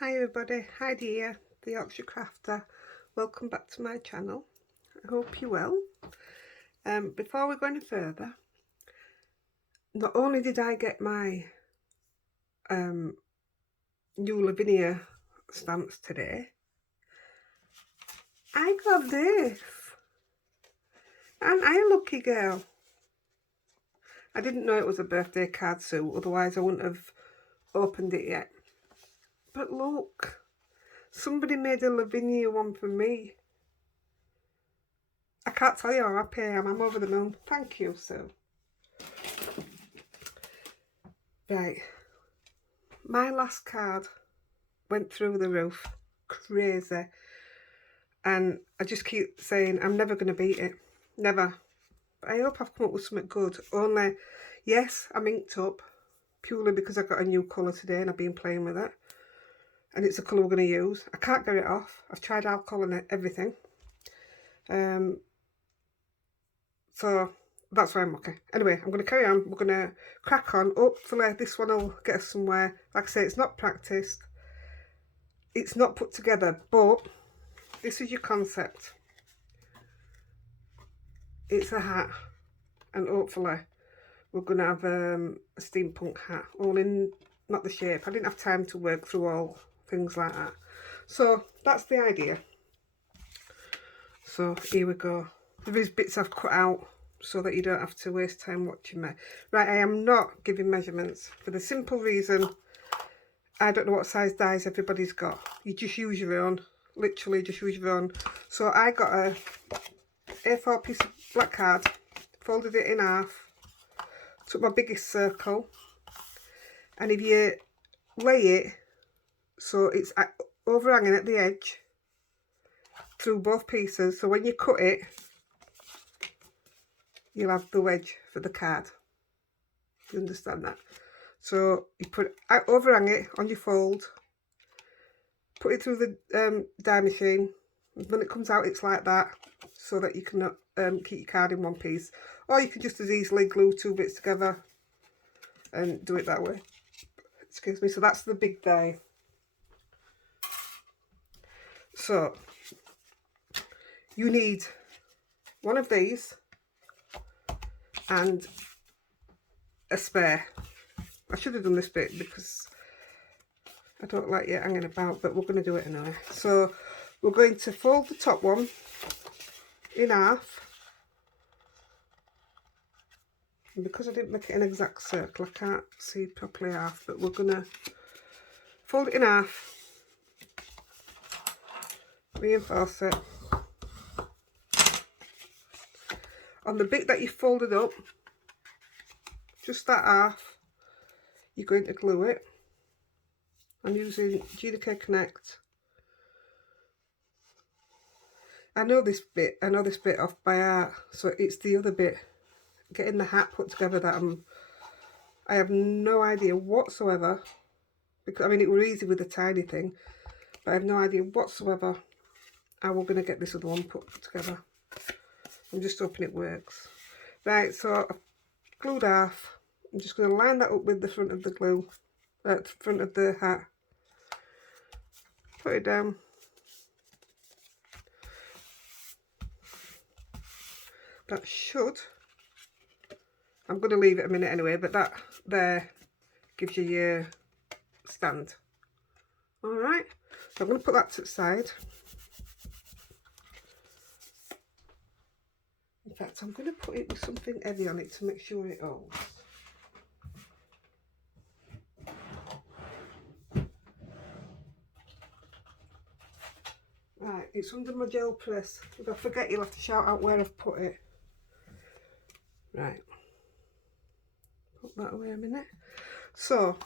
Hi everybody, Heidi here, the Yorkshire Crafter. Welcome back to my channel. I hope you're well. Before we go any further, not only did I get my new Lavinia stamps today, I got this. And I'm a lucky girl. I didn't know it was a birthday card, so otherwise I wouldn't have opened it yet. But look, somebody made a Lavinia one for me. I can't tell you how happy I am. I'm over the moon. Thank you, Sue. Right. My last card went through the roof. Crazy. And I just keep saying I'm never going to beat it. Never. But I hope I've come up with something good. Only, yes, I'm inked up. Purely because I got a new colour today and I've been playing with it. And it's the colour we're going to use. I can't get it off. I've tried alcohol and everything. So that's why I'm okay. Anyway, I'm going to carry on. We're going to crack on. Hopefully this one will get us somewhere. Like I say, it's not practiced. It's not put together, but this is your concept. It's a hat, and hopefully we're going to have a steampunk hat, all in, not the shape. I didn't have time to work through all things like that. So that's the idea. So here we go. There is bits I've cut out so that you don't have to waste time watching me. Right, I am not giving measurements for the simple reason I don't know what size dies everybody's got. You just use your own, literally just use your own. So I got a A4 piece of black card, folded it in half, took my biggest circle, and if you lay it so it's overhanging at the edge through both pieces, so when you cut it you'll have the wedge for the card. Do you understand that? So you overhang it on your fold, put it through the die machine. When it comes out, it's like that, so that you can keep your card in one piece. Or you can just as easily glue two bits together and do it that way. Excuse me. So that's the big die. So you need one of these and a spare. I should have done this bit because I don't like it hanging about, but we're going to do it anyway. So we're going to fold the top one in half. And because I didn't make it an exact circle, I can't see properly half, but we're going to fold it in half, reinforce it. On the bit that you folded up, just that half, you're going to glue it. I'm using GDK Connect. I know this bit off by heart, so it's the other bit, getting the hat put together, that I have no idea whatsoever, because I mean it were easy with the tiny thing, but I have no idea whatsoever how we're going to get this other one put together. I'm just hoping it works. Right, so I've glued half. I'm just going to line that up with the front of the glue, front of the hat. Put it down. That should, I'm going to leave it a minute anyway, but that there gives you your stand. Alright, so I'm going to put that to the side. In fact, I'm going to put it with something heavy on it to make sure it holds. Right, it's under my gel press. If I forget, you'll have to shout out where I've put it. Right, put that away a minute. So,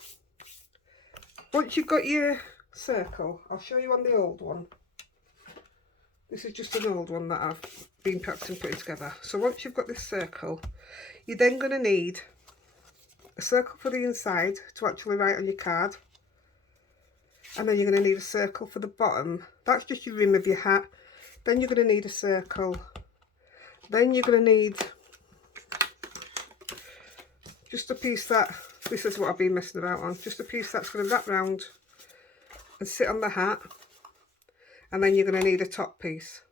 once you've got your circle, I'll show you on the old one. This is just an old one that I've been practicing putting together. So once you've got this circle, you're then going to need a circle for the inside to actually write on your card. And then you're going to need a circle for the bottom. That's just your rim of your hat. Then you're going to need a circle. Then you're going to need just a piece that, this is what I've been messing about on, just a piece that's going to wrap round and sit on the hat, and then you're going to need a top piece.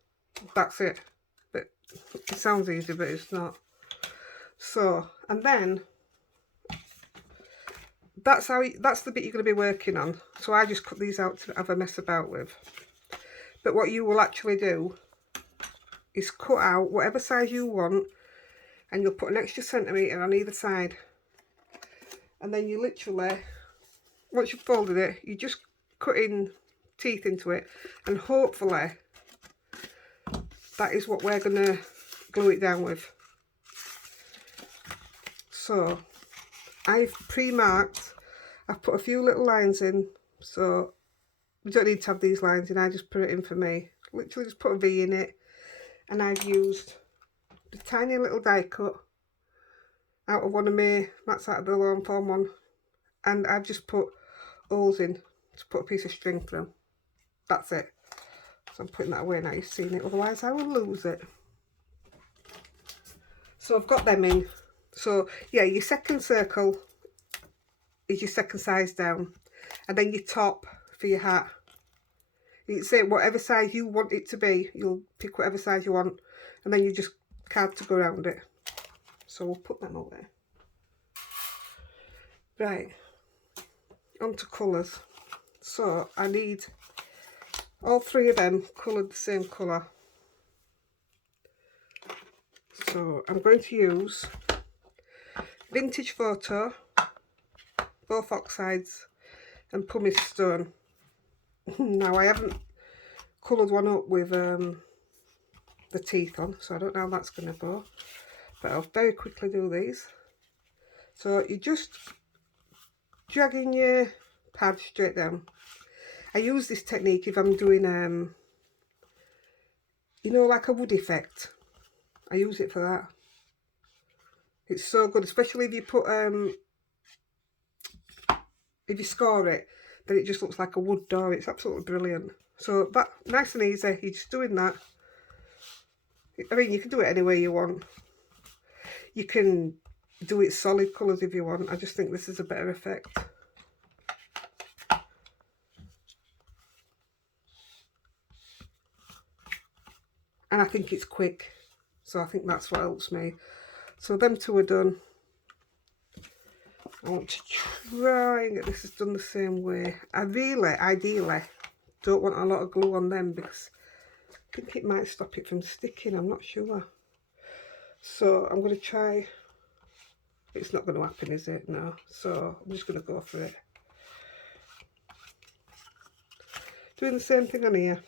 That's it. But it sounds easy, but it's not. So, and then that's the bit you're going to be working on. So I just cut these out to have a mess about with. But what you will actually do is cut out whatever size you want, and you'll put an extra centimetre on either side. And then you literally, once you've folded it, you just cut in teeth into it, and hopefully that is what we're going to glue it down with. So I've pre-marked, I've put a few little lines in, so you don't need to have these lines in, I just put it in for me. Literally just put a V in it, and I've used the tiny little die cut out of one of my mats out of the Lawn Form one, and I've just put holes in to put a piece of string through. That's it. So I'm putting that away now, you've seen it, otherwise I will lose it. So I've got them in. So yeah, your second circle is your second size down, and then your top for your hat. You can say whatever size you want it to be, you'll pick whatever size you want, and then you just card to go around it. So we'll put them away. Right, on to colours. So I need all three of them coloured the same colour. So I'm going to use Vintage Photo, both oxides, and pumice stone. Now I haven't coloured one up with the teeth on, so I don't know how that's going to go, but I'll very quickly do these. So you just dragging your pad straight down. I use this technique if I'm doing you know, like a wood effect. I use it for that. It's so good, especially if you put if you score it, then it just looks like a wood door. It's absolutely brilliant. So that, nice and easy, you're just doing that. I mean, you can do it any way you want. You can do it solid colours if you want. I just think this is a better effect. And I think it's quick, so I think that's what helps me. So them two are done. I want to try and get this done the same way. I really, ideally, don't want a lot of glue on them because I think it might stop it from sticking. I'm not sure. So I'm going to try. It's not going to happen, is it? No. So I'm just going to go for it. Doing the same thing on here.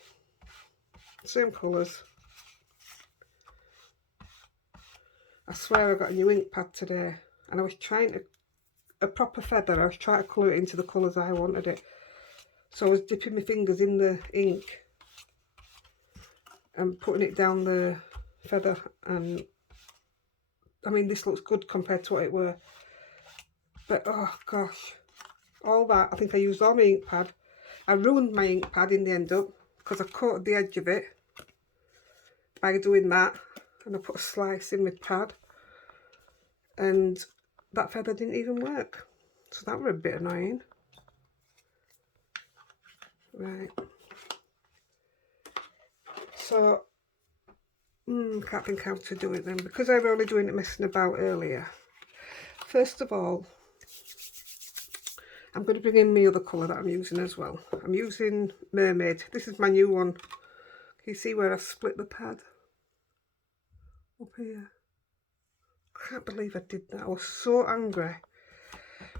Same colours. I swear I got a new ink pad today, and I was trying to, a proper feather, I was trying to colour it into the colours I wanted it. So I was dipping my fingers in the ink and putting it down the feather, and I mean, this looks good compared to what it were, but oh gosh, all that, I think I used all my ink pad. I ruined my ink pad in the end up because I coated the edge of it by doing that, and I put a slice in my pad, and that feather didn't even work, so that was a bit annoying. Right, so can't think how to do it then, because I was only doing it messing about earlier. First of all, I'm going to bring in my other colour that I'm using as well. I'm using Mermaid. This is my new one. Can you see where I've split the pad? Up here. Can't believe I did that. I was so angry.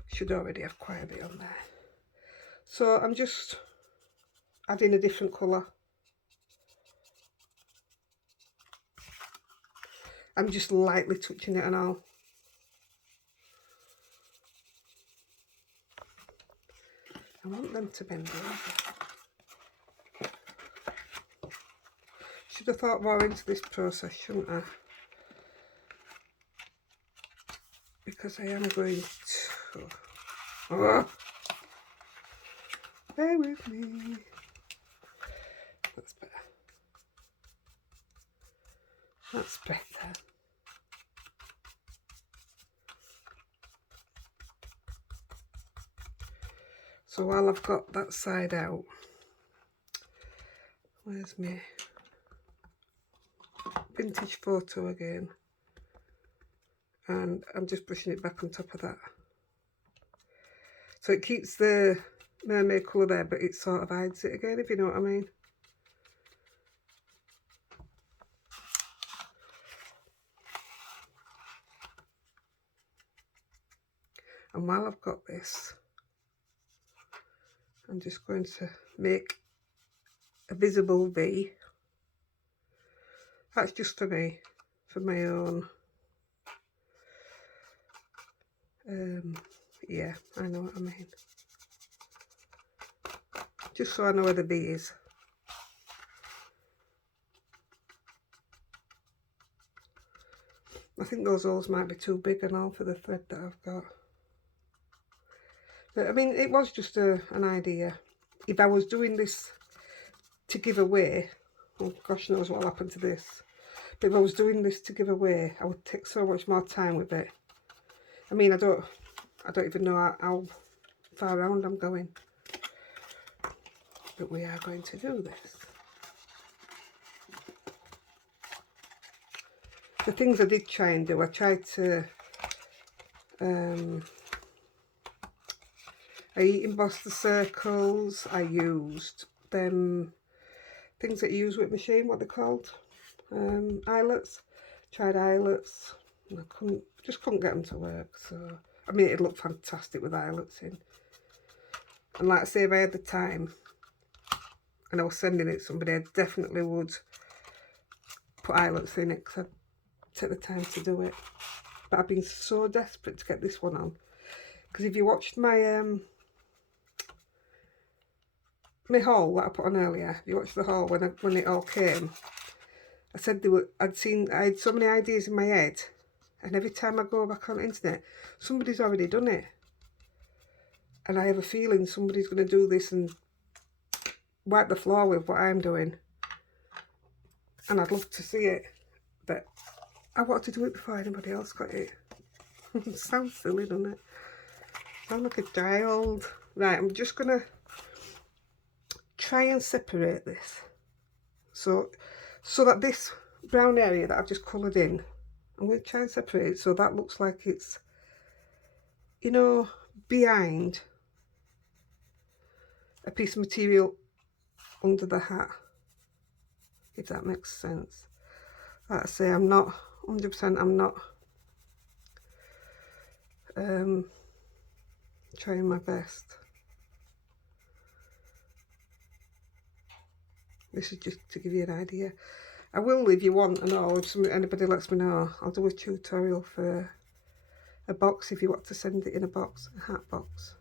Should already have quite a bit on there. So I'm just adding a different colour. I'm just lightly touching it and all. I want them to bend over. Should have thought more into this process, shouldn't I? Because I am going to... Oh, bear with me. That's better. That's better. So while I've got that side out, where's my vintage photo again? And I'm just brushing it back on top of that. So it keeps the mermaid colour there, but it sort of hides it again, if you know what I mean. And while I've got this, I'm just going to make a visible V. That's just for me, for my own. Yeah, I know what I mean. Just so I know where the V is. I think those holes might be too big and all for the thread that I've got. But I mean, it was just an idea. If I was doing this to give away, oh gosh knows what'll happen to this. But if I was doing this to give away, I would take so much more time with it. I mean, I don't even know how far around I'm going. But we are going to do this. The things I did try and do, I tried to I embossed the circles. I used them things that you use with machine, what they're called, eyelets. Tried eyelets, and I just couldn't get them to work. So I mean, it looked fantastic with eyelets in. And like I say, if I had the time and I was sending it to somebody, I definitely would put eyelets in it because I'd take the time to do it. But I've been so desperate to get this one on, because if you watched my my haul that I put on earlier, if you watched the haul when it all came, I said I had so many ideas in my head, and every time I go back on the internet, somebody's already done it. And I have a feeling somebody's going to do this and wipe the floor with what I'm doing. And I'd love to see it, but I wanted to do it before anybody else got it. Sounds silly, doesn't it? Sound like a child. Right, I'm just going to try and separate this. So that this brown area that I've just coloured in, I'm going to try and separate it so that looks like it's, you know, behind a piece of material under the hat, if that makes sense. Like I say, I'm not 100%, I'm not trying my best. This is just to give you an idea. I will, if you want and all, if anybody lets me know, I'll do a tutorial for a box if you want to send it in a box, a hat box.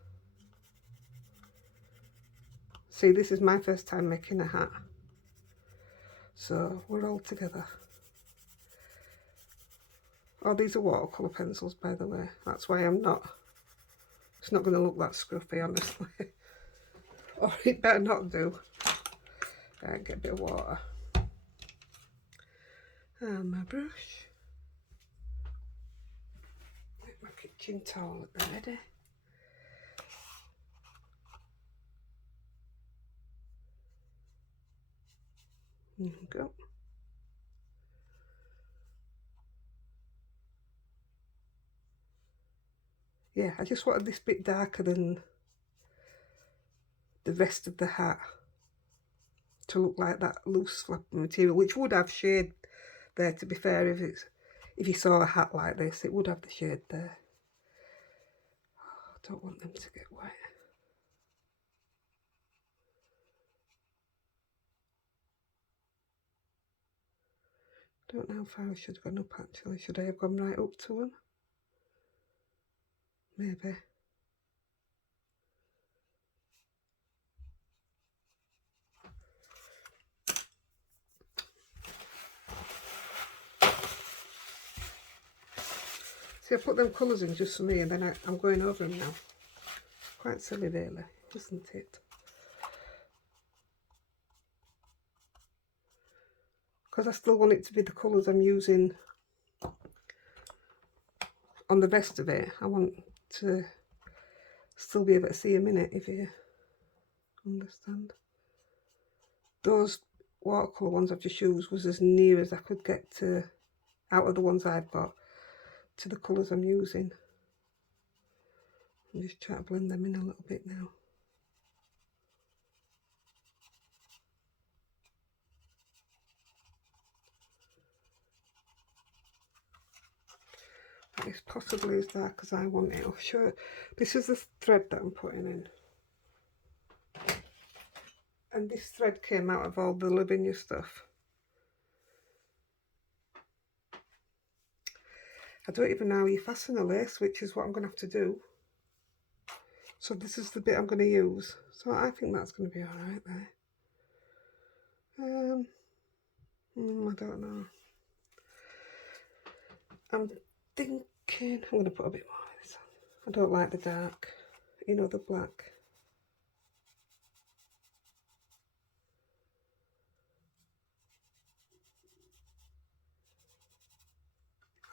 See, this is my first time making a hat, so we're all together. Oh, these are watercolour pencils, by the way. That's why it's not going to look that scruffy, honestly. Or it better not do. Get a bit of water. And my brush. Get my kitchen towel at the ready. There we go. Yeah, I just wanted this bit darker than the rest of the hat to look like that loose flap material, which would have shade there, to be fair. If you saw a hat like this, it would have the shade there. Oh, I don't want them to get wet. Don't know how far I should have gone up actually. Should I have gone right up to them? Maybe. See, I put them colours in just for me, and then I'm going over them now. Quite silly really, isn't it? Because I still want it to be the colours I'm using on the rest of it. I want to still be able to see them in it, if you Understand? Those watercolour ones I've just used was as near as I could get to, out of the ones I've got, to the colours I'm using. I'm just trying to blend them in a little bit now. It's possibly as dark as I want it. I'll show you. This is the thread that I'm putting in. And this thread came out of all the Lavinia stuff. I don't even know how you fasten a lace, which is what I'm going to have to do. So this is the bit I'm going to use. So I think that's going to be alright there. I don't know. I'm thinking I'm going to put a bit more of this on. I don't like the dark, you know, the black.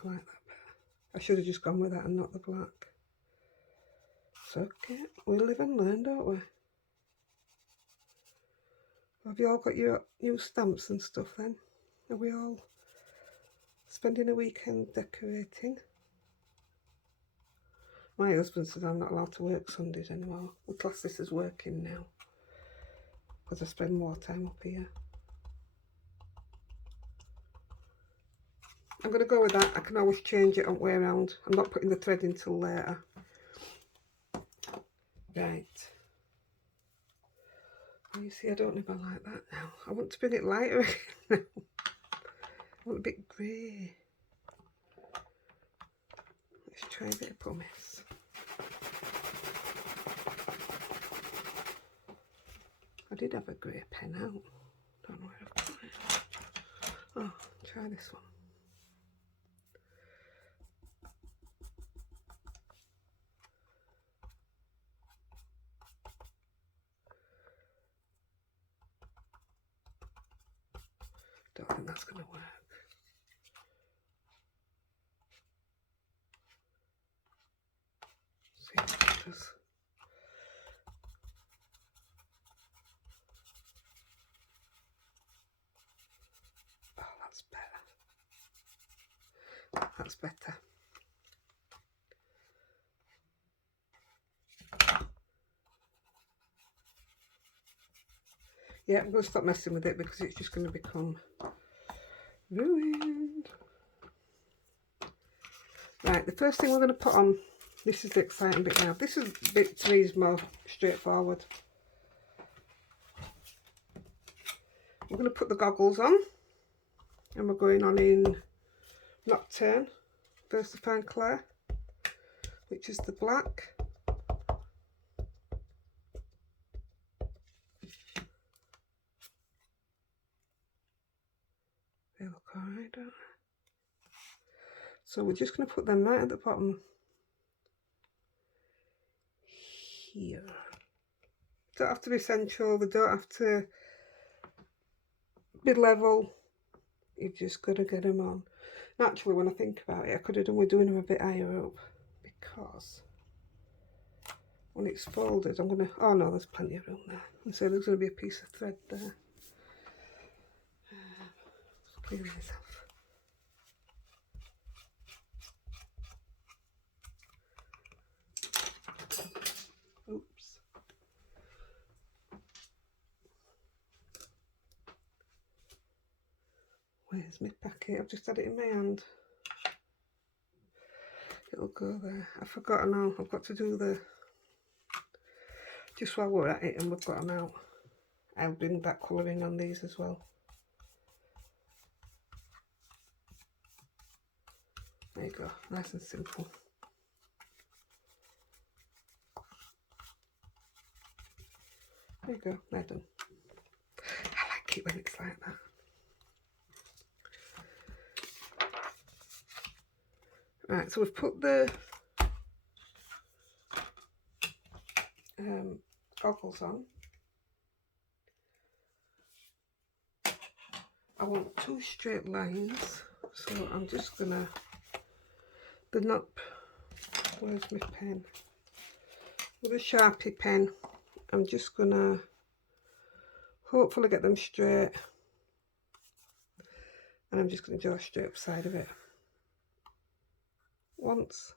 I like that better. I should have just gone with that and not the black. It's okay. We live and learn, don't we? Have you all got your new stamps and stuff then? Are we all spending a weekend decorating? My husband said I'm not allowed to work Sundays anymore. We class this as working now, because I spend more time up here. I'm going to go with that. I can always change it on way around. I'm not putting the thread in till later. Right. You see, I don't know if I like that now. I want to bring it lighter again. I want a bit grey. Let's try a bit of pumice. I did have a grey pen out. Don't know where I've put it. Oh, try this one. Don't think that's going to work. See if it does. Oh, that's better. That's better. Yeah, I'm going to stop messing with it because it's just going to become ruined. Right, the first thing we're going to put on, this is the exciting bit now. This is bit to me is more straightforward. We're going to put the goggles on, and we're going on in Nocturne, Versafine Clair, which is the black. They look alright, don't they? So we're just going to put them right at the bottom here. Don't have to be central, they don't have to be level. You've just got to get them on. Naturally, when I think about it, I could have done with doing them a bit higher up, because when it's folded, I'm going to, oh no, there's plenty of room there. And so there's going to be a piece of thread there. Let's clean this off. Oops. Where's my packet? I've just had it in my hand. It'll go there. I forgot now. I've got to do the, just while we're at it and we've got them out, I'll bring that colour in on these as well. There you go, nice and simple. There you go, they're done. I like it when it's like that. Right, so we've put the goggles on. I want 2 straight lines, so I'm just gonna, they're not, where's my pen? With a Sharpie pen, I'm just gonna hopefully get them straight. And I'm just going to draw straight up side of it. Once.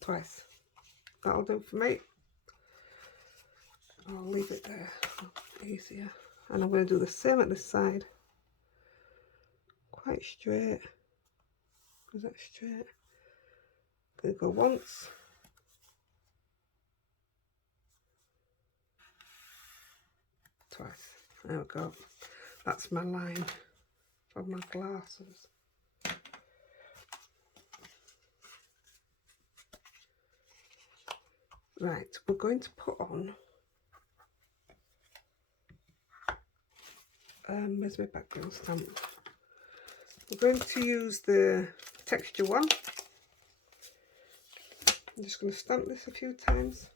Twice. That'll do for me. I'll leave it there. Easier. And I'm going to do the same at this side. Quite straight. Is that straight? Going to go once. Twice. There we go. That's my line from my glasses. Right, we're going to put on, where's my background stamp? We're going to use the texture one. I'm just going to stamp this a few times.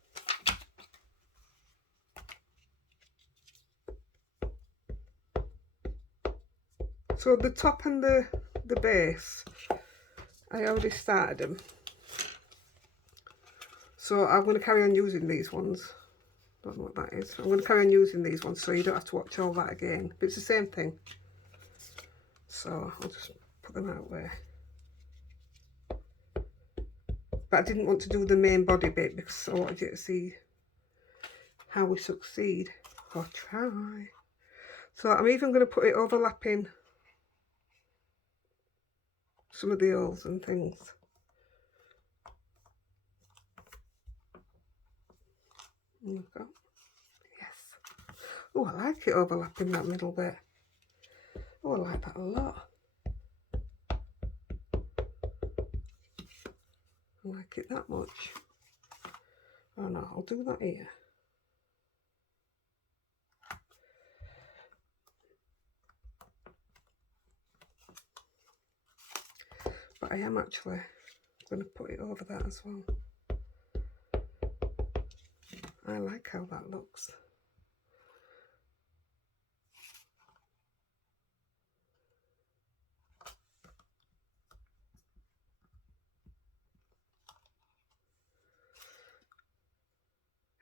So the top and the base, I already started them. So I'm going to carry on using these ones. Don't know what that is. I'm going to carry on using these ones so you don't have to watch all that again. But it's the same thing. So I'll just put them out there. But I didn't want to do the main body bit because I wanted you to see how we succeed. Or try. So I'm even going to put it overlapping some of the holes and things. There we go. Yes. Oh, I like it overlapping that middle bit. Oh, I like that a lot. I like it that much. Oh no, I'll do that here. But I am actually going to put it over that as well. I like how that looks.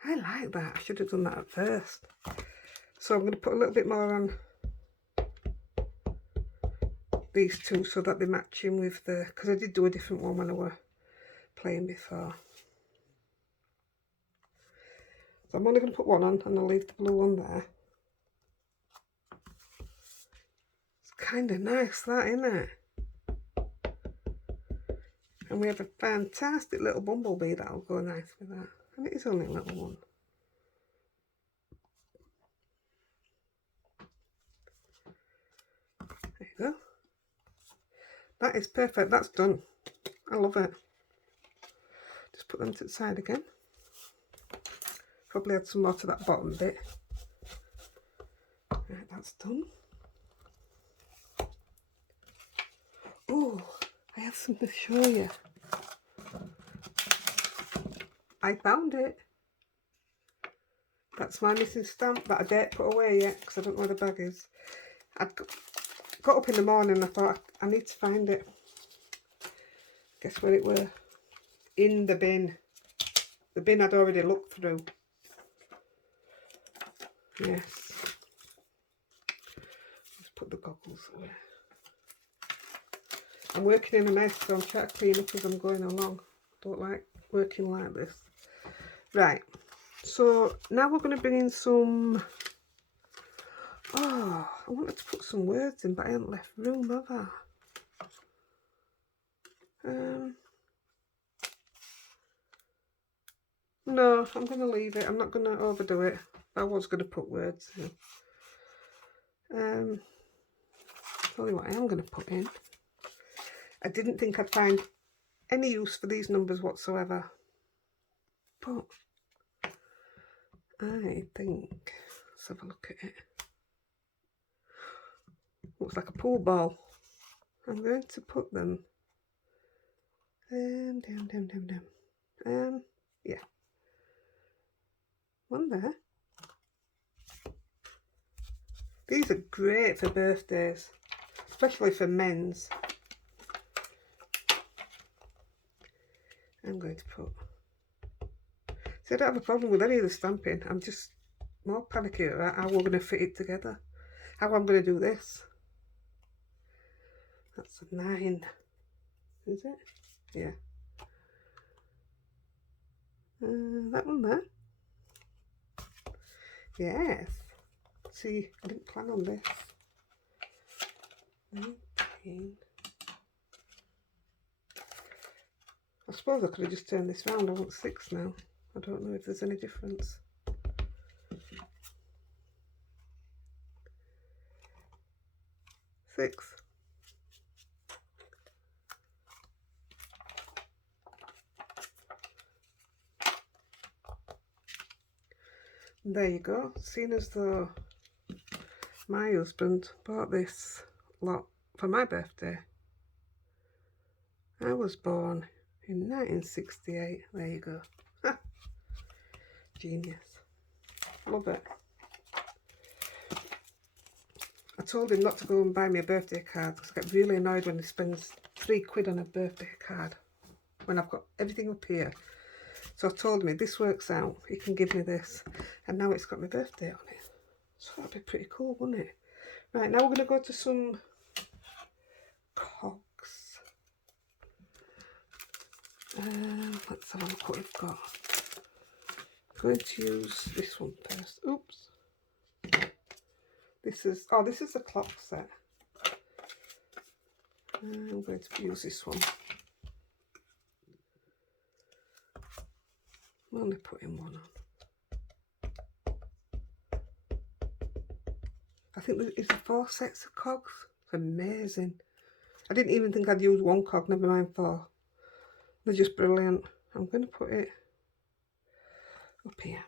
I like that. I should have done that at first. So I'm going to put a little bit more on these two so that they match in with the, because I did do a different one when I were playing before. So I'm only going to put one on and I'll leave the blue one there. It's kind of nice that, isn't it? And we have a fantastic little bumblebee that'll go nice with that. And it is only a little one. There you go. That is perfect. That's done. I love it. Just put them to the side again. Probably add some more to that bottom bit. Right, that's done. Oh, I have something to show you. I found it. That's my missing stamp that I didn't put away yet because I don't know where the bag is. I got up in the morning and I thought I need to find it. Guess where it were? In the bin. The bin I'd already looked through. Yes. Just put the goggles away. I'm working in a mess, so I'm trying to clean up as I'm going along. Don't like working like this. Right. So now we're going to bring in some. Oh, I wanted to put some words in, but I haven't left room, have I? No, I'm going to leave it. I'm not going to overdo it. I was going to put words in. Tell you what I am going to put in. I didn't think I'd find any use for these numbers whatsoever. But I think, let's have a look at it. Looks like a pool ball. I'm going to put them down. Yeah. One there. These are great for birthdays, especially for men's. I'm going to put See, I don't have a problem with any of the stamping. I'm just more panicky about how we're going to fit it together. How I'm going to do this. That's a 9. Is it? Yeah. That one there. Yes. See, I didn't plan on this. 19. I suppose I could have just turned this round. I want 6 now. I don't know if there's any difference. Six. There you go. Seeing as though my husband bought this lot for my birthday. I was born in 1968. There you go. Genius. Love it. I told him not to go and buy me a birthday card because I get really annoyed when he spends £3 on a birthday card when I've got everything up here. So I told him if this works out, he can give me this. And now it's got my birthday on it. So that'd be pretty cool, wouldn't it? Right, now we're going to go to some cogs. Let's have a look what we've got. I'm going to use this one first. Oops. This is the clock set. I'm going to use this one. I'm only putting one on. I think it's 4 sets of cogs. It's amazing. I didn't even think I'd use 1 cog, never mind 4. They're just brilliant. I'm going to put it up here.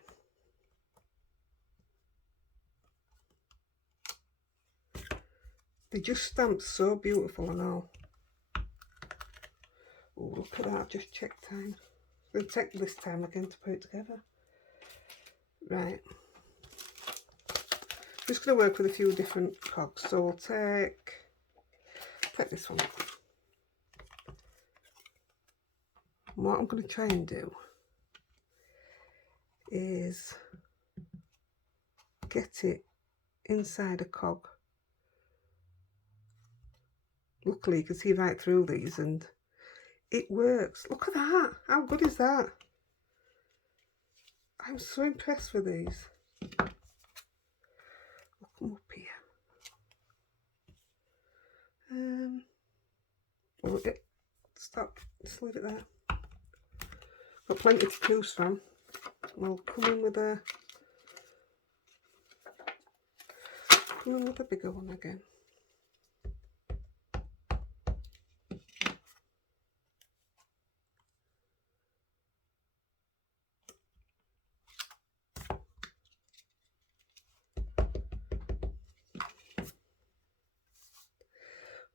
They just stamp so beautiful and all. Oh, look at that, I've just checked time. It'll take this time again to put it together. Right. Just going to work with a few different cogs. So we'll take this one. And what I'm going to try and do is get it inside a cog. Luckily you can see right through these and it works. Look at that. How good is that? I'm so impressed with these. I'll come up here. Stop. Just leave it there. Got plenty to choose from. We'll come in with a bigger one again.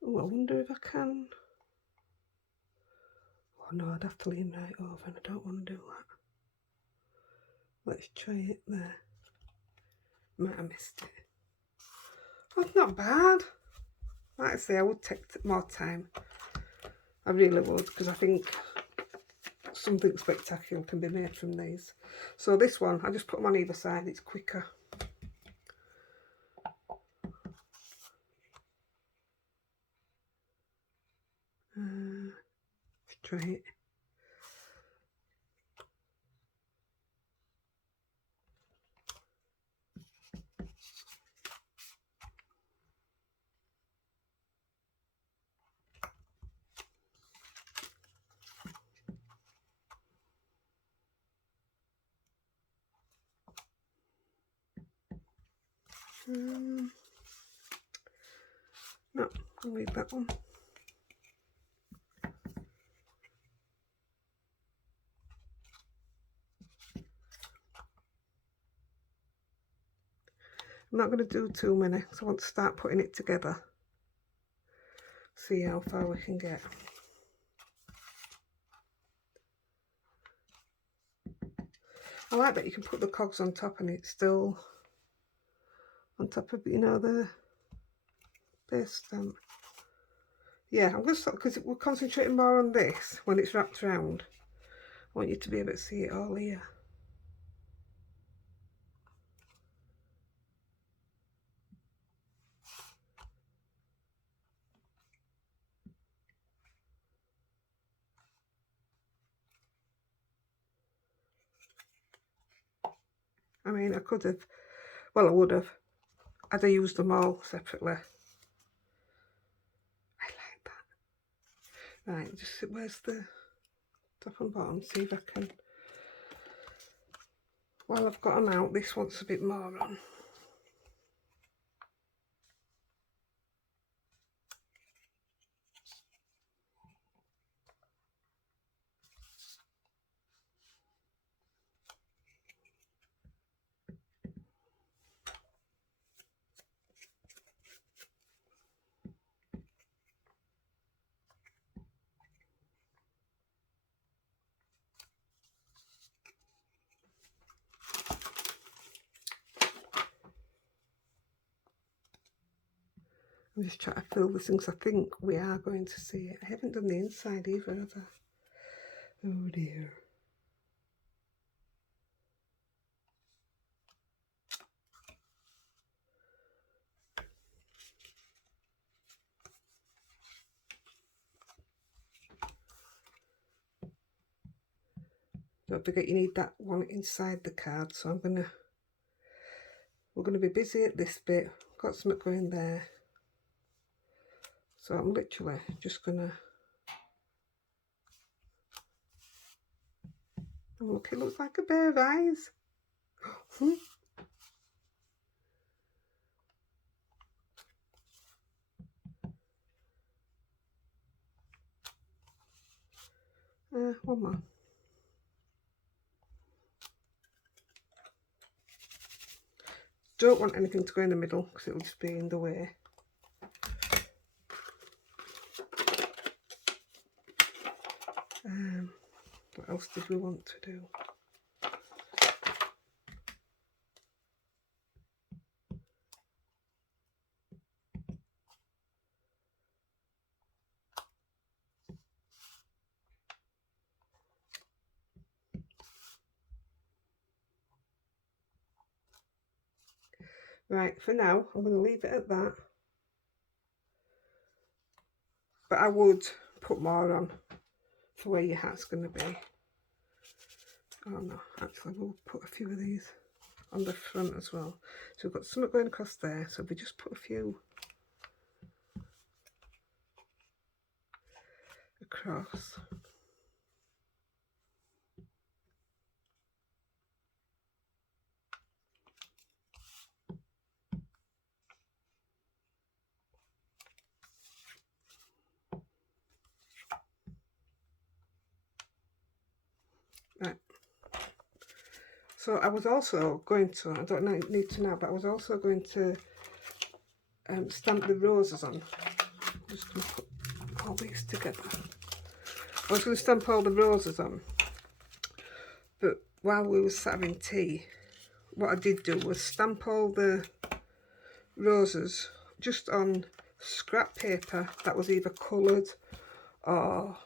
Oh, I wonder if I can. Oh no, I'd have to lean right over and I don't want to do that. Let's try it there. Might have missed it. Oh, it's not bad. Like I say, I would take more time. I really would, because I think something spectacular can be made from these. So this one, I just put them on either side, it's quicker. Let's try it. No, I'll leave that one. I'm not going to do too many, because I want to start putting it together. See how far we can get. I like that you can put the cogs on top and it's still on top of, you know, the base stamp. Yeah, I'm going to stop because we're concentrating more on this when it's wrapped around. I want you to be able to see it all here. I mean, I could have, well, I would have, had I used them all separately. I like that. Right, just where's the top and bottom? See if I can, while I've got them out, this wants a bit more on. I'm just trying to fill this in because I think we are going to see it. I haven't done the inside either, have I? Oh dear. Don't forget you need that one inside the card, so we're gonna be busy at this bit. Got something going there. So I'm literally just gonna, oh look, it looks like a pair of eyes. One more. Don't want anything to go in the middle because it'll just be in the way. What else did we want to do? Right, for now, I'm going to leave it at that. But I would put more on for where your hat's going to be. Oh no, actually we'll put a few of these on the front as well. So we've got something going across there, so if we just put a few across. Right. So I was also going to, I don't need to now, but I was also going to stamp the roses on. I'm just going to put all these together. I was going to stamp all the roses on, but while we were having tea, what I did do was stamp all the roses just on scrap paper that was either coloured or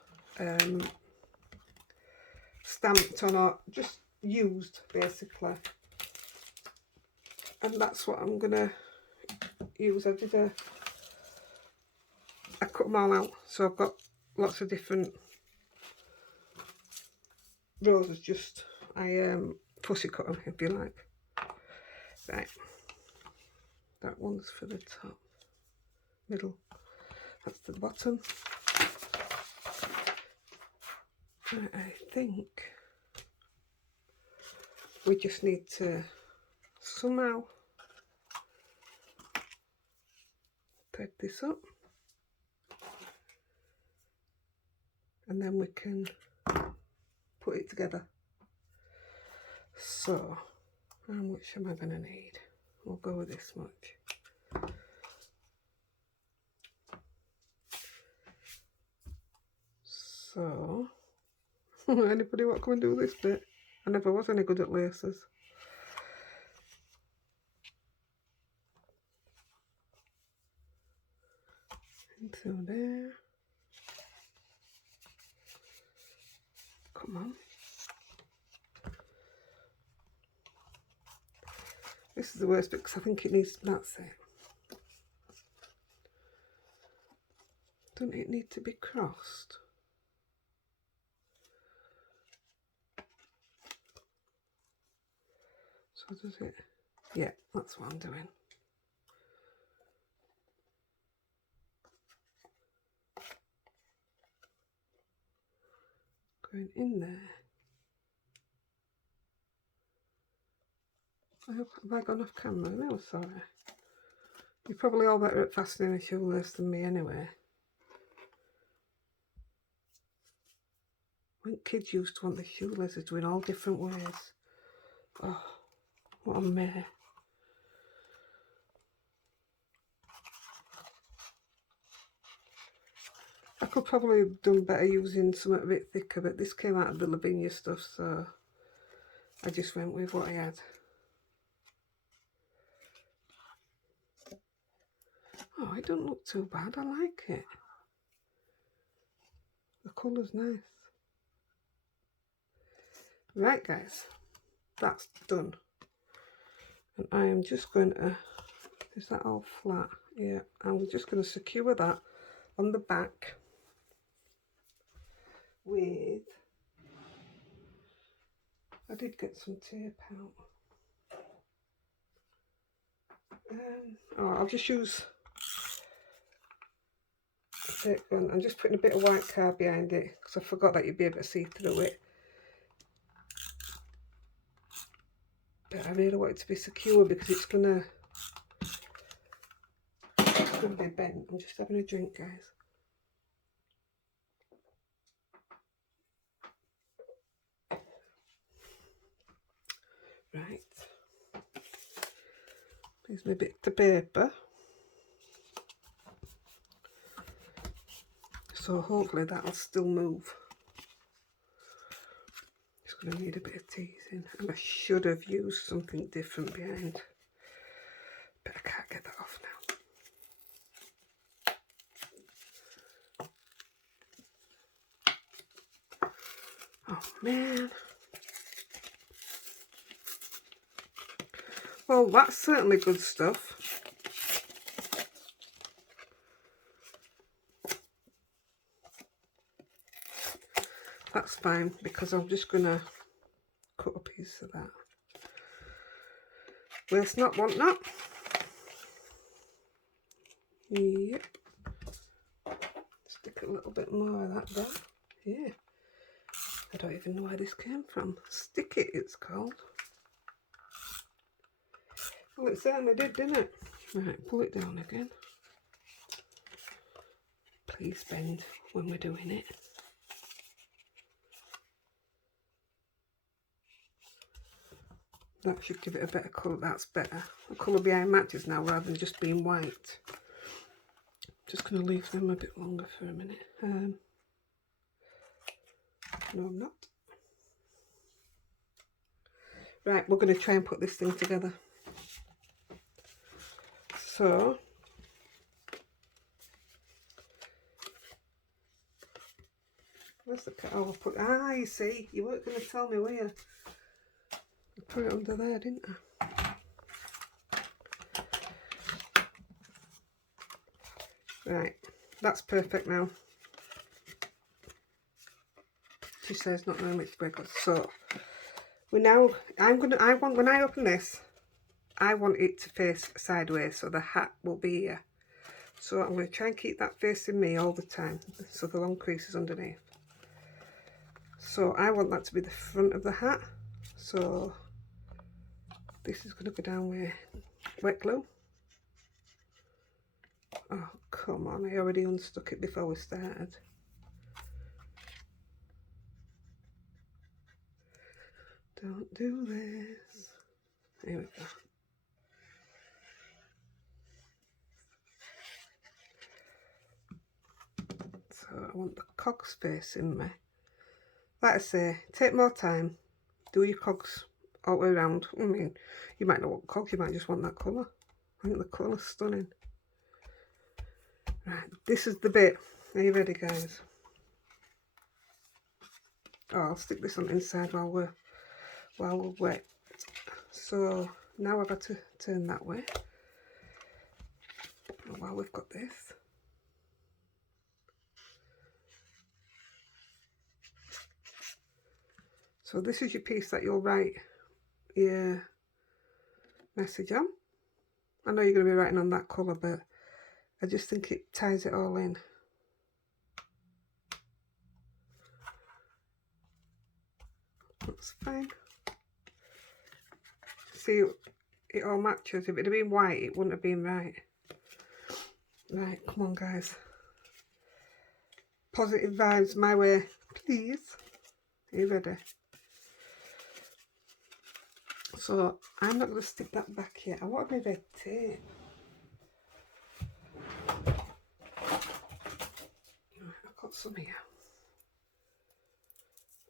stamped on or just used basically, and that's what I'm gonna use. I cut them all out, so I've got lots of different roses. Just I fussy cut them if you like. Right, that one's for the top, middle, that's the bottom. I think we just need to somehow thread this up, and then we can put it together. So how much am I going to need? We'll go with this much. So anybody want to come and do this bit? I never was any good at laces. Into there. Come on. This is the worst bit because I think it needs, that's it. Doesn't it need to be crossed? So So does it? Yeah, that's what I'm doing. Going in there. Have I gone off camera? No, sorry. You're probably all better at fastening a shoelace than me anyway. When kids used to want the shoelaces doing all different ways. Oh, what a mare. I could probably have done better using something a bit thicker, but this came out of the Lavinia stuff, so I just went with what I had. Oh, it doesn't look too bad. I like it. The colour's nice. Right, guys, that's done. And I am just going to, is that all flat? Yeah, I'm just going to secure that on the back with, I did get some tape out. Oh, I'll just use tape gun. I'm just putting a bit of white card behind it because I forgot that you'd be able to see through it. But I really want it to be secure because it's gonna be bent. I'm just having a drink, guys. Right. Here's my bit of paper. So hopefully that'll still move. Just going to need a bit of teasing. And I should have used something different behind. But I can't get that off now. Oh man. Well, that's certainly good stuff. That's fine because I'm just going to cut a piece of that. Waste not, want not. Yep. Stick a little bit more of that there. Yeah. I don't even know where this came from. Stick it, it's called. Well, it certainly did, didn't it? Right, pull it down again. Please bend when we're doing it. That should give it a better colour. That's better. The colour behind matches now rather than just being white. Just going to leave them a bit longer for a minute. No, I'm not. Right, we're going to try and put this thing together. So, where's the cat? Oh, I put. Ah, you see, you weren't going to tell me, were you? I put it under there, didn't I? Right, that's perfect now. She says not knowing which way goes. So we now. When I open this, I want it to face sideways, so the hat will be here. So I'm going to try and keep that facing me all the time, so the long crease is underneath. So I want that to be the front of the hat. So this is going to go down with wet glue. Oh, come on, I already unstuck it before we started. Don't do this. Here we go. So I want the cogs facing me. Like I say, take more time. Do your cogs all the way around. I mean, you might not want cogs, you might just want that colour. I think the colour's stunning. Right, this is the bit. Are you ready, guys? Oh, I'll stick this on the inside while we're wet. So now I've got to turn that way. While we've got this. So this is your piece that you'll write your message on. I know you're going to be writing on that colour, but I just think it ties it all in. That's fine. See, it all matches. If it had been white, it wouldn't have been right. Right, come on guys. Positive vibes my way, please. Are you ready? So, I'm not going to stick that back yet. I want a bit of red tape. I've got some here.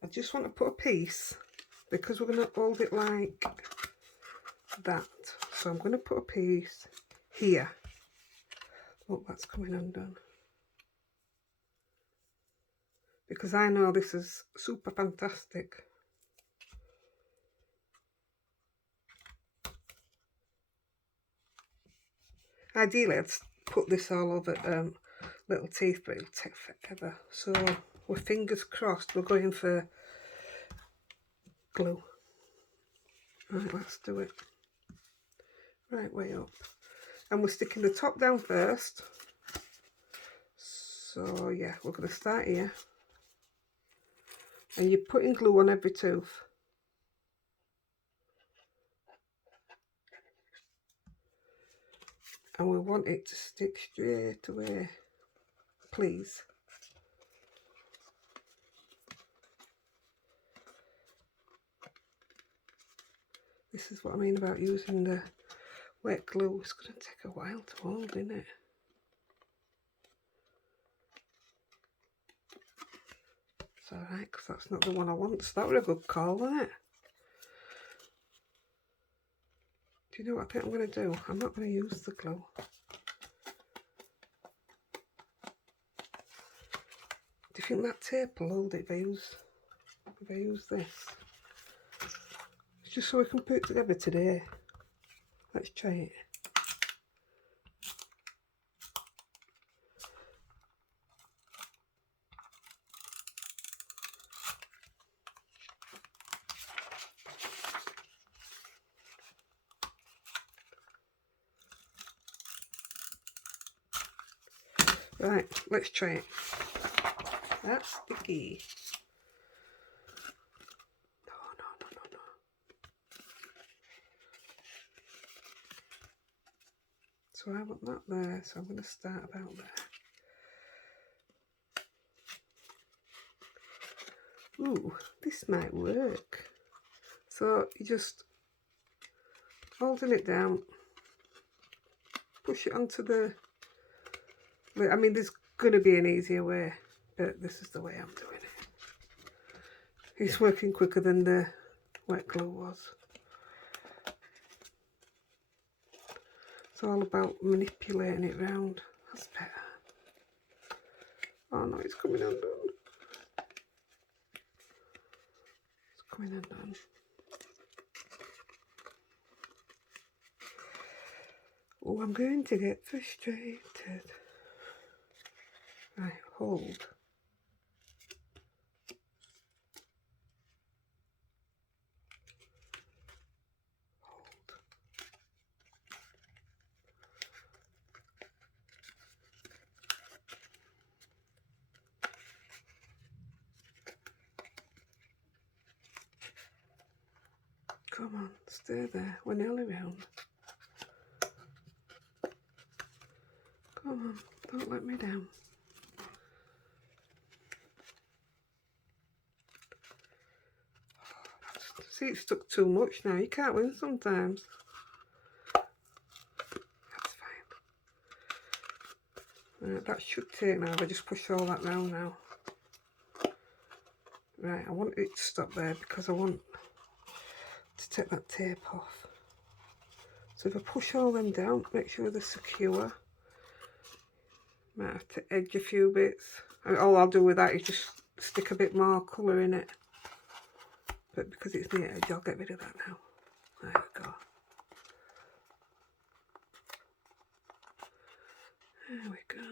I just want to put a piece, because we're going to hold it like that. So I'm going to put a piece here. Look, that's coming undone. Because I know this is super fantastic. Ideally, I'd put this all over little teeth, but it'll take forever. So we're fingers crossed we're going for glue. Right, let's do it. Right way up. And we're sticking the top down first. So yeah, we're going to start here. And you're putting glue on every tooth. And we want it to stick straight away, please. This is what I mean about using the wet glue. It's going to take a while to hold, isn't it? It's alright, because that's not the one I want. So that was a good call, wasn't it? Do you know what I think I'm going to do? I'm not going to use the glue. Do you think that tape will hold it if I use this? It's just so we can put it together today. Let's try it. Right, let's try it. That's sticky. No. So I want that there, so I'm going to start about there. Ooh, this might work. So you just holding it down, push it onto the, I mean there's going to be an easier way, but this is the way I'm doing it. It's working quicker than the wet glue was. It's all about manipulating it round. That's better. Oh no, it's coming undone. It's coming undone. Oh, I'm going to get frustrated. Right, hold. Hold. Come on, stay there. We're nearly round. Come on, don't let me down. See, it stuck too much now. You can't win sometimes. That's fine. Right, that should take now. If I just push all that round now. Right, I want it to stop there because I want to take that tape off. So if I push all them down, make sure they're secure. Might have to edge a few bits. All I'll do with that is just stick a bit more colour in it. But because it's near edge, I'll get rid of that now. There we go. There we go.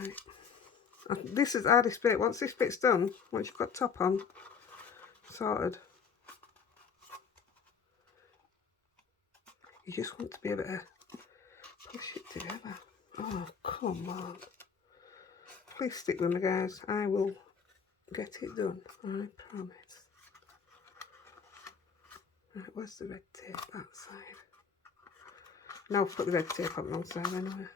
Right. This is the hardest bit. Once this bit's done, once you've got top on, sorted, you just want to be able to push it together. Oh, come on. Please stick with me, guys. I will get it done, I promise. Right, where's the red tape? That side. Now I've put the red tape on the wrong side anyway.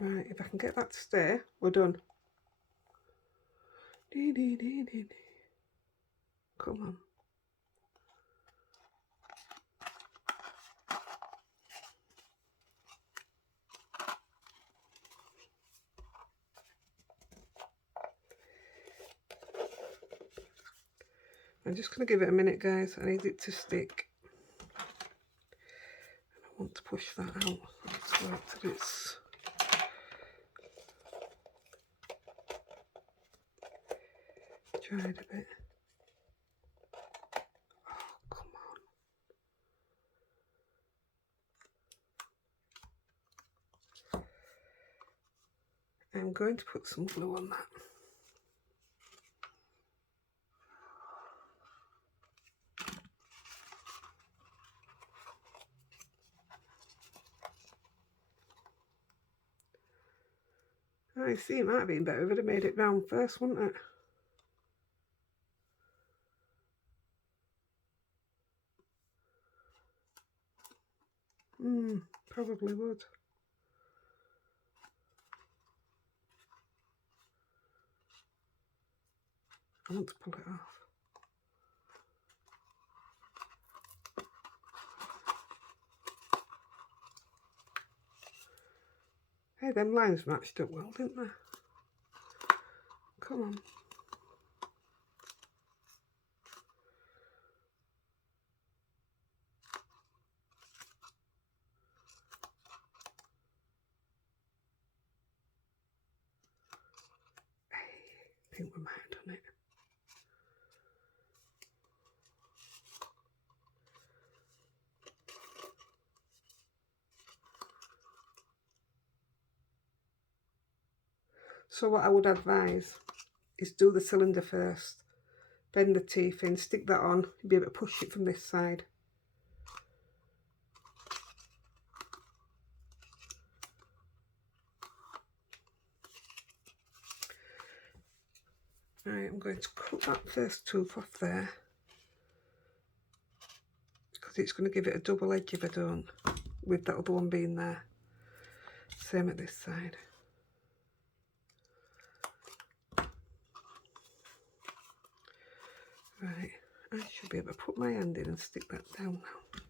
Right, if I can get that to stay, we're done. Dee, dee, dee, dee, dee. Come on. I'm just going to give it a minute, guys. I need it to stick. I want to push that out. Let's wait till it's dried a bit. Oh, come on. I'm going to put some glue on that. I see, it might have been better if I'd have made it round first, wouldn't it? Probably would. I want to pull it off. Hey, them lines matched up well, didn't they? Come on. I think we might have done it. So what I would advise is do the cylinder first, bend the teeth in, stick that on, you'll be able to push it from this side. Right, I'm going to cut that first tooth off there because it's going to give it a double edge if I don't, with that other one being there. Same at this side. Right, I should be able to put my hand in and stick that down now.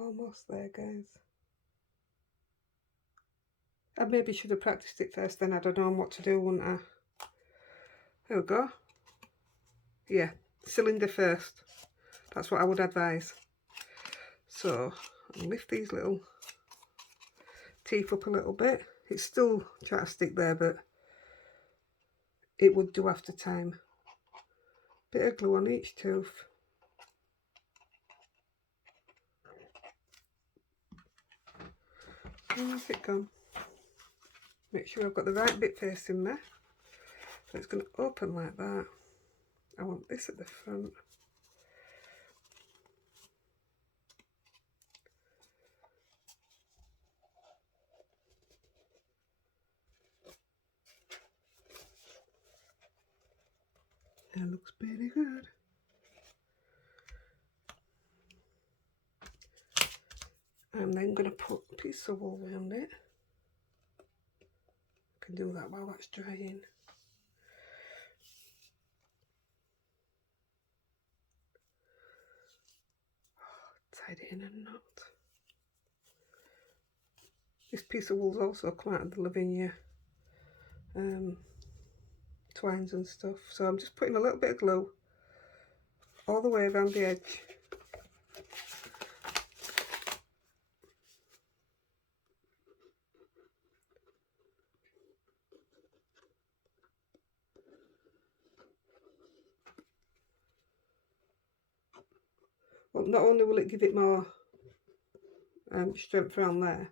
Almost there, guys. I maybe should have practiced it first, then I'd have known what to do, wouldn't I? There we go. Yeah, cylinder first. That's what I would advise. So I'll lift these little teeth up a little bit. It's still trying to stick there, but it would do after time. Bit of glue on each tooth. Where's it gone? Make sure I've got the right bit facing there. So it's going to open like that. I want this at the front. That looks pretty good. I'm then going to put a piece of wool around it. I can do that while that's drying. Tied it in a knot. This piece of wool's also come out of the Lavinia twines and stuff. So I'm just putting a little bit of glue all the way around the edge. Well, not only will it give it more strength around there,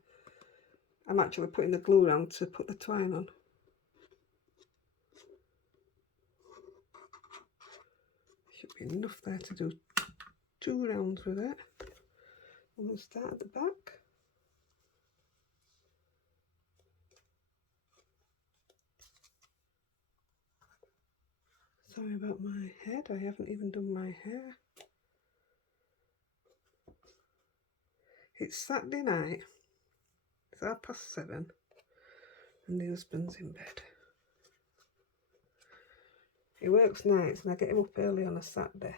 I'm actually putting the glue around to put the twine on. Should be enough there to do 2 rounds with it. I'm going to start at the back. Sorry about my head, I haven't even done my hair. It's Saturday night, it's 7:30, and the husband's in bed. He works nights and I get him up early on a Saturday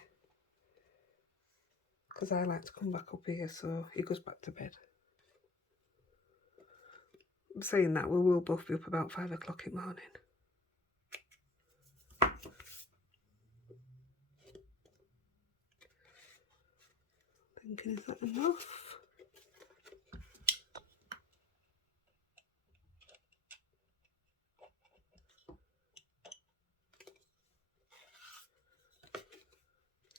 because I like to come back up here, so he goes back to bed. Saying that, we will both be up about 5 o'clock in the morning. Thinking, is that enough?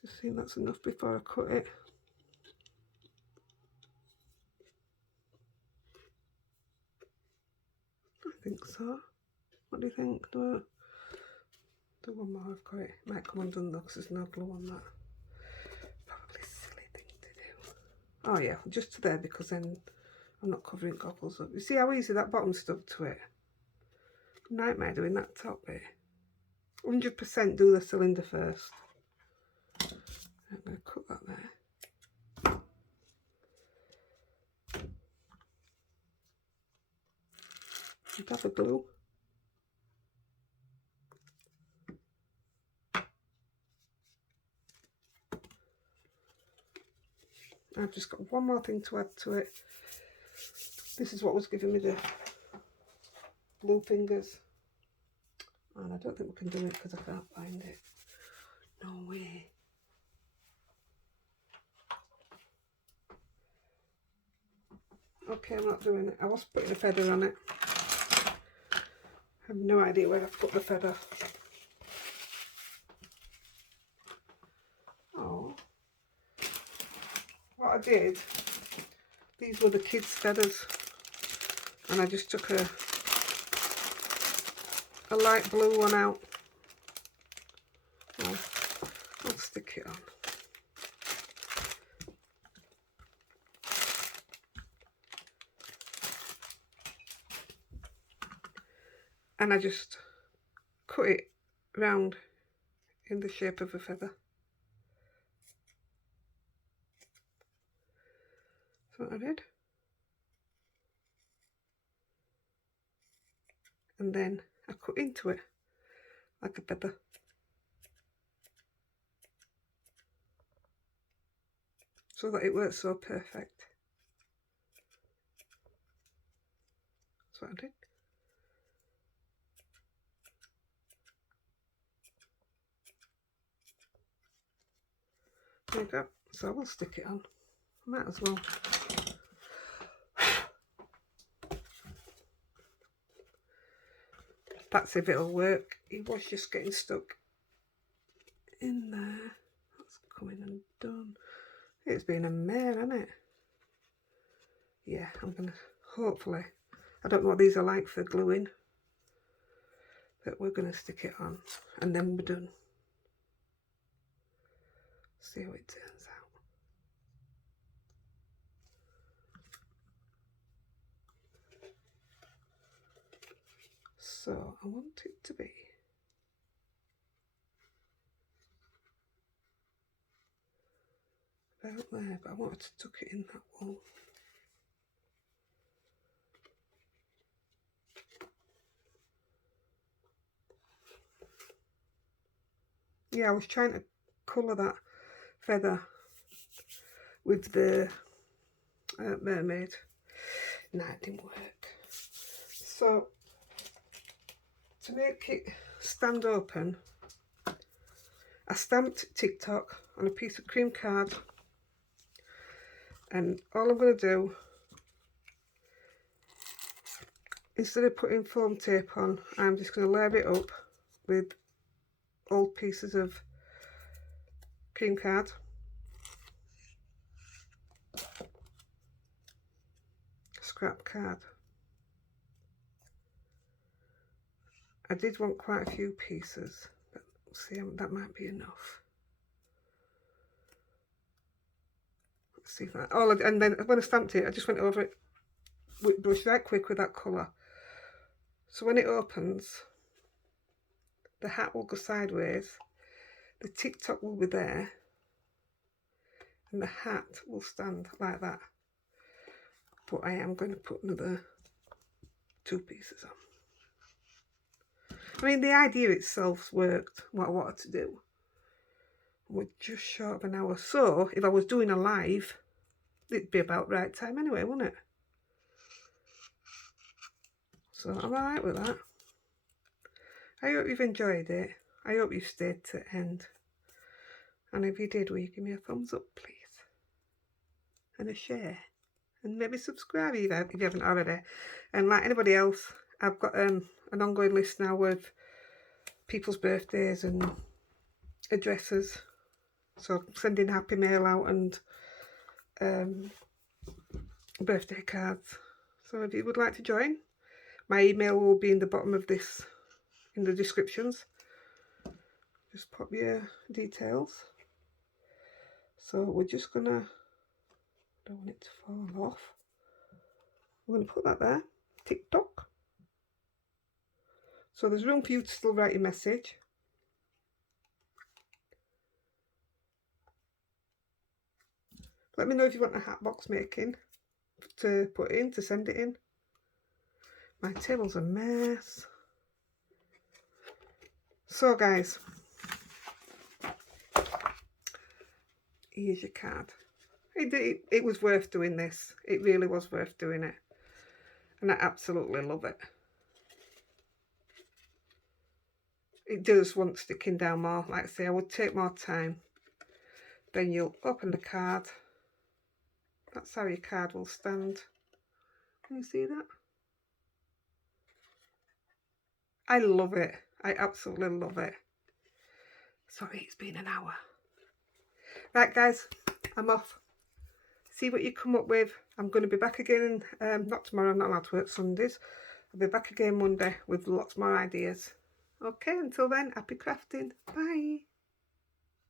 Just see that's enough before I cut it. I think so. What do you think? Do one more, I've got it. Might come undone though because there's no glue on that. Probably a silly thing to do. Oh yeah, just to there because then I'm not covering goggles up. You see how easy that bottom stuck to it? Nightmare doing that top bit. 100% do the cylinder first. I'm going to cut that there. Dab of glue. I've just got one more thing to add to it. This is what was giving me the blue fingers. And I don't think we can do it because I can't find it. No way. Okay, I'm not doing it. I was putting a feather on it. I have no idea where I've put the feather. Oh. What I did, these were the kids' feathers. And I just took a light blue one out. I'll stick it on. And I just cut it round in the shape of a feather. That's what I did. And then I cut into it like a feather. So that it works so perfect. That's what I did. There you go. So we'll stick it on. Might as well. That's if it'll work. It was just getting stuck in there. That's coming undone. It's been a mare, hasn't it? Yeah, I'm gonna hopefully. I don't know what these are like for gluing, but we're gonna stick it on and then we're done. See how it turns out. So I want it to be about there, but I wanted to tuck it in that wall. Yeah, I was trying to colour that feather with the mermaid. No, it didn't work. So to make it stand open, I stamped TikTok on a piece of cream card, and all I'm going to do, instead of putting foam tape on, I'm just going to layer it up with old pieces of cream card. scrap card. I did want quite a few pieces, but see, that might be enough. Let's see if that. Oh, and then when I stamped it, I just went over it with brush right quick with that colour. So when it opens, the hat will go sideways, the tick-tock will be there, and the hat will stand like that. But I am going to put another 2 pieces on. I mean, the idea itself worked, what I wanted to do. We're just short of an hour, so if I was doing a live, it'd be about right time anyway, wouldn't it? So I'm alright with that. I hope you've enjoyed it. I hope you stayed to the end. And if you did, will you give me a thumbs up, please? And a share. And maybe subscribe if you haven't already. And like anybody else, I've got an ongoing list now with people's birthdays and addresses. So sending happy mail out and birthday cards. So if you would like to join, my email will be in the bottom of this, in the descriptions. Just pop your details. So we're just gonna, don't want it to fall off. I'm gonna put that there, tick-tock. So there's room for you to still write your message. Let me know if you want a hat box making to put in, to send it in. My table's a mess. So guys, here's your card. It was worth doing this. It really was worth doing it. And I absolutely love it. It does want sticking down more. Like I say, I would take more time. Then you'll open the card. That's how your card will stand. Can you see that? I love it. I absolutely love it. Sorry, it's been an hour. Right guys, I'm off. See what you come up with. I'm going to be back again, not tomorrow, I'm not allowed to work Sundays. I'll be back again Monday with lots more ideas. Okay, until then, happy crafting. Bye.